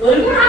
我。